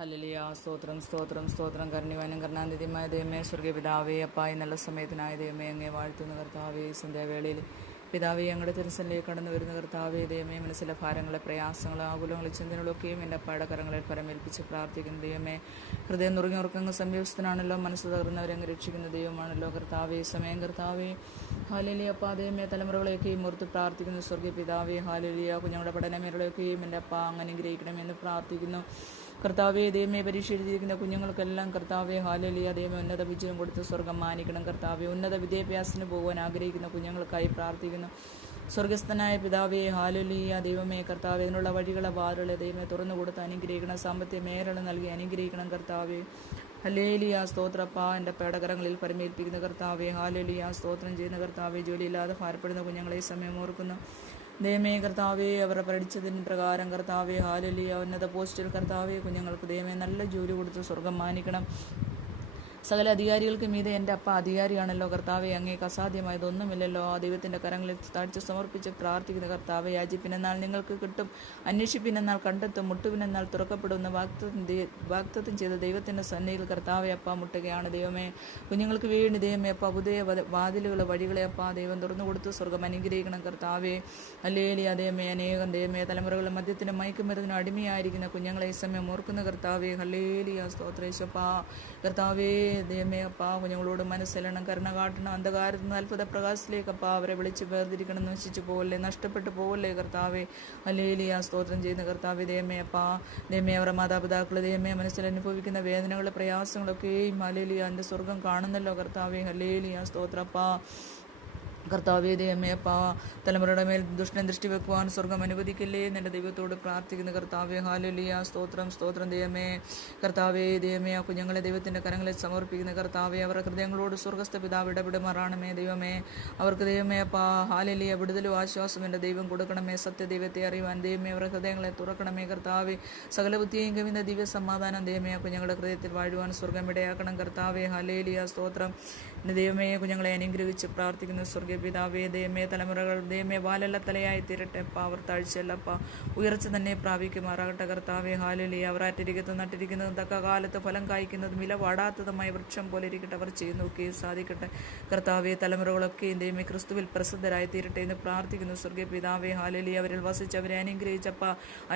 Hallelujah. സ്തോത്രം സ്തോത്രം സ്തോത്രം. കരുണ്യവാനും കരുണാനിധിയുമായ ദൈവമേ, സ്വർഗീയ പിതാവേ, അപ്പായി നല്ല സമയത്തിനായ ദൈവമേ, അങ്ങേ വാഴ്ത്തുന്ന കർത്താവേ, സന്ധ്യാവേളയിൽ പിതാവേ ഞങ്ങളുടെ തിരുസന്നിലേക്ക് കടന്നു വരുന്ന കർത്താവേ, ദൈവമേ, മനസ്സിലെ ഭാരങ്ങളെ, പ്രയാസങ്ങളെ, ആകുലങ്ങളെ, ചിന്തകളൊക്കെയും എൻ്റെ അപ്പായുടെ കരങ്ങളിൽ പരമേൽപ്പിച്ച് പ്രാർത്ഥിക്കുന്ന ദൈവമേ, ഹൃദയം നുറുങ്ങിയുറക്കങ്ങ് സംയോജിതനാണല്ലോ, മനസ്സ് തകർന്നവരെ അങ്ങ് രക്ഷിക്കുന്ന ദൈവമാണല്ലോ കർത്താവേ. സമയം കർത്താവേ, ഹാലേലിയ. അപ്പാ ദൈവമേ, തലമുറകളെയൊക്കെയും ഓർത്ത് പ്രാർത്ഥിക്കുന്നു സ്വർഗീയ പിതാവേ, ഹാലേലിയ. കുഞ്ഞുങ്ങളുടെ പഠനമേഖലയൊക്കെയും എൻ്റെ അപ്പ അങ്ങ് അനുഗ്രഹിക്കണമെന്ന് പ്രാർത്ഥിക്കുന്നു കർത്താവേ. ദൈവമേ, പരീക്ഷ എഴുതിയിരിക്കുന്ന കുഞ്ഞുങ്ങൾക്കെല്ലാം കർത്താവേ, ഹാലേലിയ, ദൈവമേ, ഉന്നത വിജയം കൊടുത്ത് സ്വർഗം മാനിക്കണം കർത്താവേ. ഉന്നത വിദ്യാഭ്യാസത്തിന് പോകുവാൻ ആഗ്രഹിക്കുന്ന കുഞ്ഞുങ്ങൾക്കായി പ്രാർത്ഥിക്കുന്നു സ്വർഗസ്ഥനായ പിതാവേ, ഹാലേലിയ. ദൈവമേ കർത്താവേ, ഇതിനുള്ള വഴികളെ, വാറുകളെ ദൈവമേ തുറന്നു കൊടുത്ത് അനുഗ്രഹിക്കണം, സാമ്പത്തിക മേഖല നൽകി അനുഗ്രഹിക്കണം കർത്താവേ. ഹല്ലേലിയ. സ്തോത്രപ്പാ, എൻ്റെ പേടകരങ്ങളിൽ പരമേൽപ്പിക്കുന്ന കർത്താവേ, ഹാലേലിയ. സ്തോത്രം ചെയ്യുന്ന കർത്താവേ, ജോലിയില്ലാതെ ഭാരപ്പെടുന്ന കുഞ്ഞുങ്ങളെ സമയം ഓർക്കുന്നു ദൈവമേ കർത്താവേ. അവർ പഠിച്ചതിന് പ്രകാരം കർത്താവേ, ഹാലേലിയ, ഉന്നത പോസ്റ്റിൽ കർത്താവേ, കുഞ്ഞുങ്ങൾക്ക് ദൈവമേ നല്ല ജോലി കൊടുത്ത് സ്വർഗം മാനിക്കണം. സകല അധികാരികൾക്ക് മീതെ എൻ്റെ അപ്പ അധികാരിയാണല്ലോ കർത്താവെ. അങ്ങേക്ക് അസാധ്യമായതൊന്നുമില്ലല്ലോ. ആ ദൈവത്തിൻ്റെ കരങ്ങളിൽ താഴ്ച സമർപ്പിച്ച് പ്രാർത്ഥിക്കുന്ന കർത്താവെ, യാചിപ്പിനെന്നാൽ നിങ്ങൾക്ക് കിട്ടും, അന്വേഷിപ്പിനെന്നാൽ കണ്ടെത്തും, മുട്ടുവിനെന്നാൽ തുറക്കപ്പെടുന്ന വാഗ്ദത്തം ചെയ്ത ദൈവത്തിൻ്റെ സന്നിധിയിൽ കർത്താവെ അപ്പ മുട്ടുകയാണ് ദൈവമേ. കുഞ്ഞുങ്ങൾക്ക് വേണ്ടി ദൈവമേ അപ്പ പുതിയ വാതിലുകളെ, വഴികളെ അപ്പ ദൈവം തുറന്നു കൊടുത്ത് സ്വർഗം അനുഗ്രഹിക്കണം കർത്താവെ. ഹല്ലേലൂയ. ദൈവമേ, അനേകം ദൈവമേ തലമുറകളും മദ്യത്തിനും മയക്കുമരുന്നിനും അടിമയായിരിക്കുന്ന കുഞ്ഞുങ്ങളെ ഈ സമയം ഓർക്കുന്ന കർത്താവെ, ഹല്ലേലൂയ. സ്തോത്രേശപ്പാ കർത്താവേ. ദൈവമേ അപ്പാ, കുഞ്ഞുങ്ങളോട് മനസ്സിലണം, കരുണ കാട്ടണം. അന്ധകാരത്തിൽ നിന്ന് അത്ഭുത പ്രകാശത്തിലേക്ക് അപ്പാ അവരെ വിളിച്ച് വേർതിരിക്കണം. നശിച്ചു പോകല്ലേ, നഷ്ടപ്പെട്ടു പോകല്ലേ കർത്താവേ. ഹല്ലേലൂയ. സ്തോത്രം ചെയ്യുന്ന കർത്താവേ, ദൈവമേ അപ്പാ, ദൈവമേ അവരുടെ മാതാപിതാക്കൾ ദൈവമേ മനസ്സിൽ അനുഭവിക്കുന്ന വേദനകളും പ്രയാസങ്ങളൊക്കെയും ഹല്ലേലൂയ എൻ്റെ സ്വർഗം കാണുന്നല്ലോ കർത്താവേ. ഹല്ലേലൂയ. സ്തോത്രപ്പാ കർത്താവേ. ദൈവമേ അപ്പാ, തലമുറയുടെ മേൽ ദുഷ്ടൻ ദൃഷ്ടി വെക്കുവാൻ സ്വർഗം അനുവദിക്കില്ലേ എന്നെ ദൈവത്തോട് പ്രാർത്ഥിക്കുന്ന കർത്താവേ. ഹാലേലൂയ. സ്തോത്രം സ്തോത്രം. ദൈവമേ കർത്താവേ, ദൈവമേ ആ കുഞ്ഞുങ്ങളെ ദൈവത്തിൻ്റെ കരങ്ങളിൽ സമർപ്പിക്കുന്ന കർത്താവേ, അവരുടെ ഹൃദയങ്ങളോട് സ്വർഗസ്ഥ പിതാവ് ഇടപെടുമാറാണമേ ദൈവമേ. അവർക്ക് ദൈവമേ അപ്പാ, ഹാലേലൂയ, വിടുതലും ആശ്വാസം എൻ്റെ ദൈവം കൊടുക്കണമേ. സത്യദൈവത്തെ അറിയുവാൻ ദൈവമേ അവരുടെ ഹൃദയങ്ങളെ തുറക്കണമേ കർത്താവേ. സകല ബുദ്ധിയും കവിയുന്ന ദിവ്യ സമാധാനം ദൈവമേ ആ കുഞ്ഞുങ്ങളുടെ ഹൃദയത്തിൽ വാഴുവാൻ സ്വർഗം ഇടയാക്കണം കർത്താവേ. ഹാലേലൂയ. സ്തോത്രം. ദൈവമേ കുഞ്ഞുങ്ങളെ അനുഗ്രഹിച്ച് പ്രാർത്ഥിക്കുന്ന സ്വർഗീയ പിതാവേ, ദൈവമേ തലമുറകൾ ദൈവമേ വാലല്ല തലയായി തീരട്ടെ അപ്പ. അവർ താഴ്ചയല്ലപ്പ, ഉയർച്ച തന്നെ പ്രാപിക്കുമാറാകട്ടെ കർത്താവേ. ഹാലേലൂയ. അവർ ആറ്റിരിക്കുന്നതും നട്ടിരിക്കുന്നതും തക്ക കാലത്ത് ഫലം കായ്ക്കുന്നതും വില വാടാത്തതുമായ വൃക്ഷം പോലെ ഇരിക്കട്ടെ. അവർ ചെയ്തു നോക്കുകയും സാധിക്കട്ടെ കർത്താവേ. തലമുറകളൊക്കെയും ദൈവമേ ക്രിസ്തുവിൽ പ്രസിദ്ധരായി തീരട്ടെ എന്ന് പ്രാർത്ഥിക്കുന്നു സ്വർഗീയ പിതാവേ. ഹാലേലൂയ. അവരിൽ വസിച്ച് അവരെ അനുഗ്രഹിച്ചപ്പ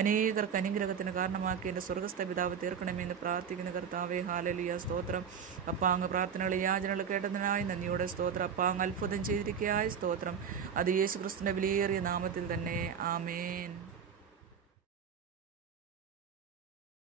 അനേകർക്ക് അനുഗ്രഹത്തിന് കാരണമാക്കി എൻ്റെ സ്വർഗസ്ഥ പിതാവ് തീർക്കണമെന്ന് പ്രാർത്ഥിക്കുന്നു കർത്താവേ. ഹാലേലൂയ. സ്തോത്രം അപ്പ. അങ്ങ് പ്രാർത്ഥനകൾ യാചനകൾ കേട്ടതിനായി നന്ദിയോടെ സ്തോത്രം അപ്പ. അങ്ങ് അത്ഭുതം ചെയ്തിരിക്കുകയായി സ്തോത്രം. അത് യേശു ക്രിസ്തുവിൻ്റെ വിലയേറിയ നാമത്തിൽ തന്നെ. ആമേൻ.